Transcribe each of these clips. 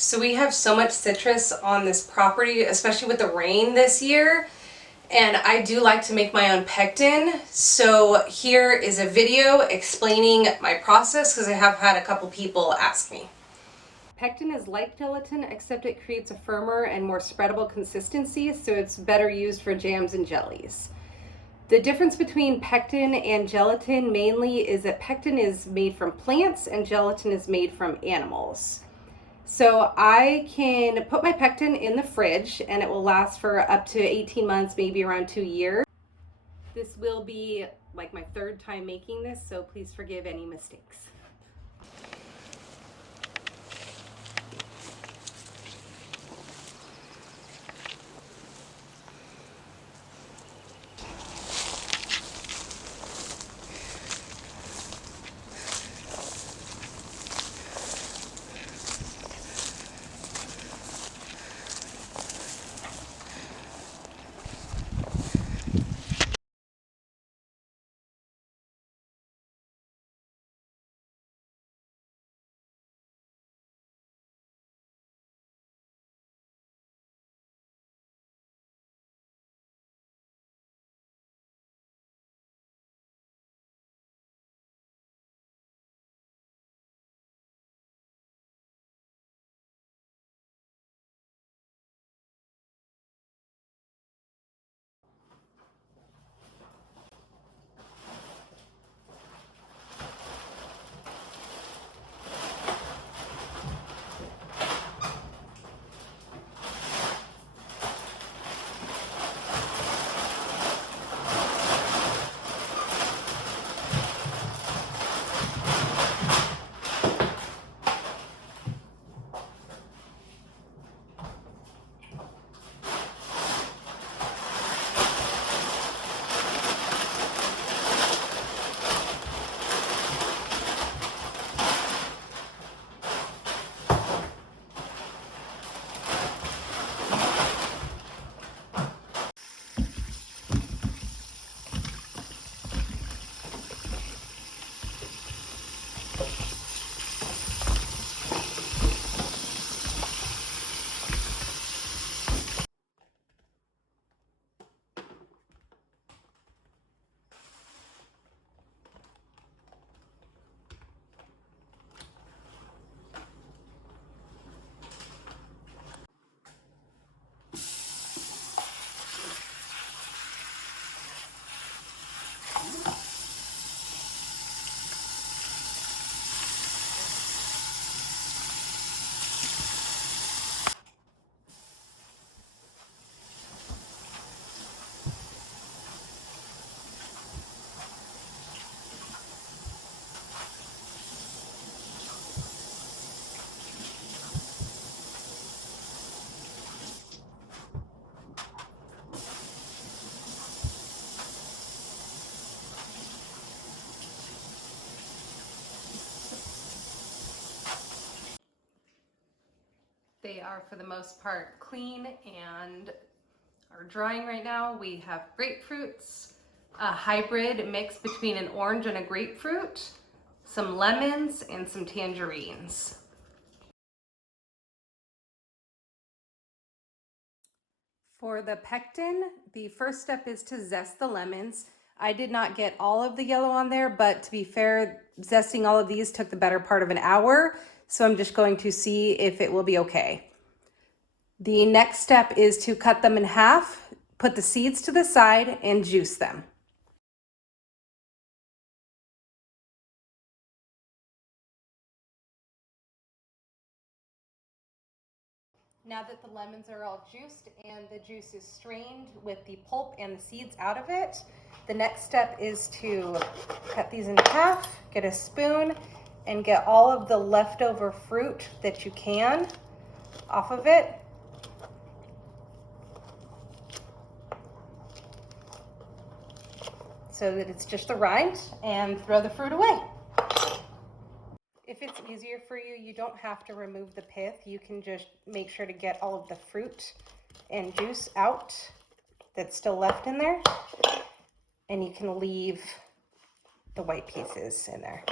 So we have so much citrus on this property, especially with the rain this year. And I do like to make my own pectin. So here is a video explaining my process because I have had a couple people ask me. Pectin is like gelatin, except it creates a firmer and more spreadable consistency, so it's better used for jams and jellies. The difference between pectin and gelatin mainly is that pectin is made from plants and gelatin is made from animals. So I can put my pectin in the fridge and it will last for up to 18 months, maybe around 2 years. This will be like my third time making this, so please forgive any mistakes. They are for the most part clean and are drying right now. We have grapefruits, a hybrid mix between an orange and a grapefruit, some lemons, and some tangerines. For the pectin, the first step is to zest the lemons. I did not get all of the yellow on there, but to be fair, zesting all of these took the better part of an hour, so I'm just going to see if it will be okay. The next step is to cut them in half, put the seeds to the side, and juice them. Now that the lemons are all juiced and the juice is strained with the pulp and the seeds out of it, the next step is to cut these in half, get a spoon, and get all of the leftover fruit that you can off of it. So that it's just the rind, and throw the fruit away. If it's easier for you, you don't have to remove the pith. You can just make sure to get all of the fruit and juice out that's still left in there, and you can leave the white pieces in there.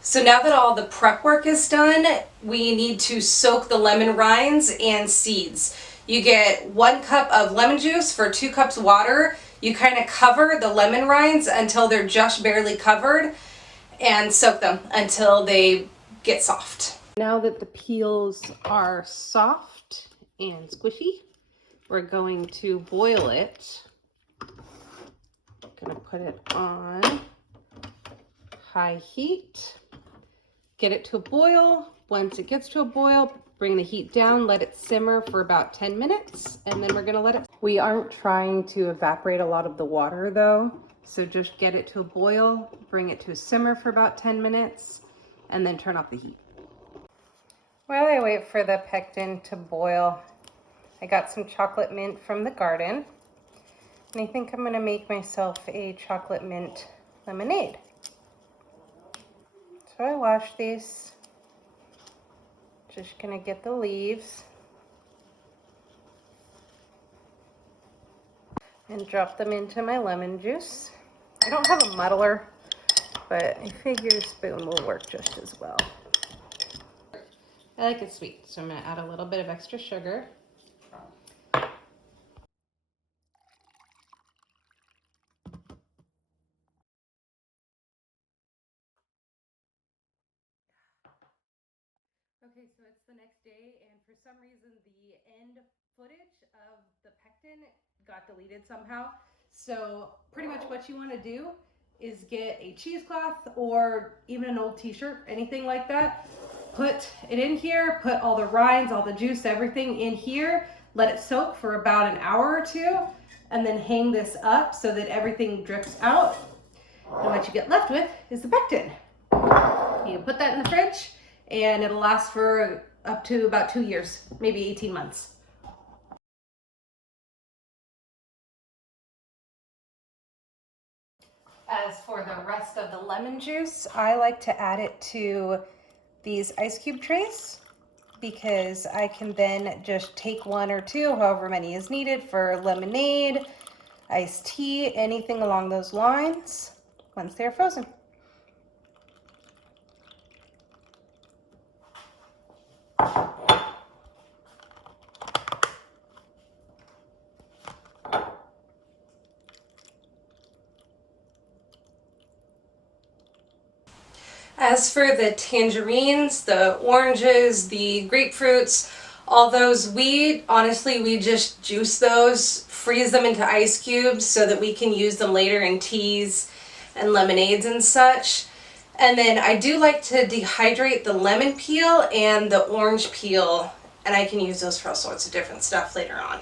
So now that all the prep work is done, we need to soak the lemon rinds and seeds. You get 1 cup of lemon juice for 2 cups water. You kind of cover the lemon rinds until they're just barely covered and soak them until they get soft. Now that the peels are soft and squishy, we're going to boil it. Gonna put it on high heat. Get it to a boil. Once it gets to a boil, bring the heat down, let it simmer for about 10 minutes, and then we're gonna let it. We aren't trying to evaporate a lot of the water though, so just get it to a boil, bring it to a simmer for about 10 minutes, and then turn off the heat. While I wait for the pectin to boil, I got some chocolate mint from the garden, and I think I'm gonna make myself a chocolate mint lemonade. So I washed these. Just gonna get the leaves and drop them into my lemon juice. I don't have a muddler, but I figure a spoon will work just as well. I like it sweet, so I'm gonna add a little bit of extra sugar. Okay, so it's the next day, and for some reason the end footage of the pectin got deleted somehow. So pretty much what you want to do is get a cheesecloth or even an old t-shirt, anything like that. Put it in here, put all the rinds, all the juice, everything in here, let it soak for about an hour or two, and then hang this up so that everything drips out. And what you get left with is the pectin. You can put that in the fridge and it'll last for up to about 2 years, maybe 18 months. As for the rest of the lemon juice, I like to add it to these ice cube trays because I can then just take 1 or 2, however many is needed for lemonade, iced tea, anything along those lines once they're frozen. As for the tangerines, the oranges, the grapefruits, all those, we just juice those, freeze them into ice cubes so that we can use them later in teas and lemonades and such. And then I do like to dehydrate the lemon peel and the orange peel, and I can use those for all sorts of different stuff later on.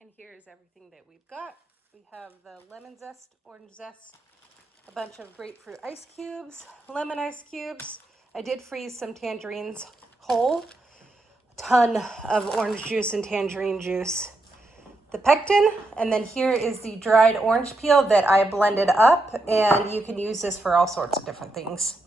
And here's everything that we've got. We have the lemon zest, orange zest, a bunch of grapefruit ice cubes, lemon ice cubes. I did freeze some tangerines whole, a ton of orange juice and tangerine juice. The pectin, and then here is the dried orange peel that I blended up, and you can use this for all sorts of different things.